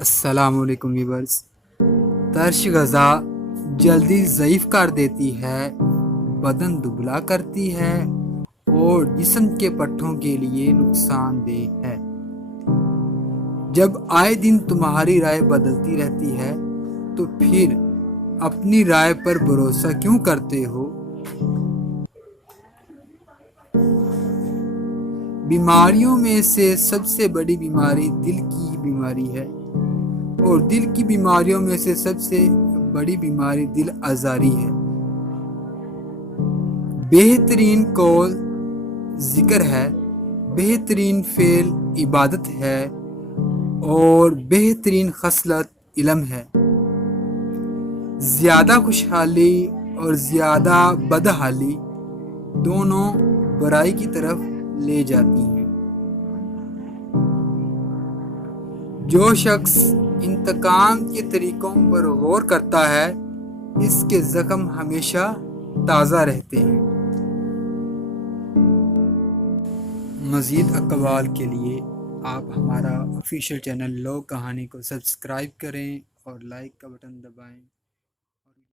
السلام علیکم ویورز۔ ترش غذا جلدی ضعیف کر دیتی ہے، بدن دبلا کرتی ہے اور جسم کے پٹھوں کے لیے نقصان دہ ہے۔ جب آئے دن تمہاری رائے بدلتی رہتی ہے تو پھر اپنی رائے پر بھروسہ کیوں کرتے ہو؟ بیماریوں میں سے سب سے بڑی بیماری دل کی بیماری ہے، اور دل کی بیماریوں میں سے سب سے بڑی بیماری دل آزاری ہے۔ بہترین قول ذکر ہے، بہترین فعل عبادت ہے اور بہترین خصلت علم ہے۔ زیادہ خوشحالی اور زیادہ بدحالی دونوں برائی کی طرف لے جاتی ہیں۔ جو شخص انتقام کے طریقوں پر غور کرتا ہے، اس کے زخم ہمیشہ تازہ رہتے ہیں۔ مزید اقوال کے لیے آپ ہمارا آفیشیل چینل لوگ کہانی کو سبسکرائب کریں اور لائک کا بٹن دبائیں۔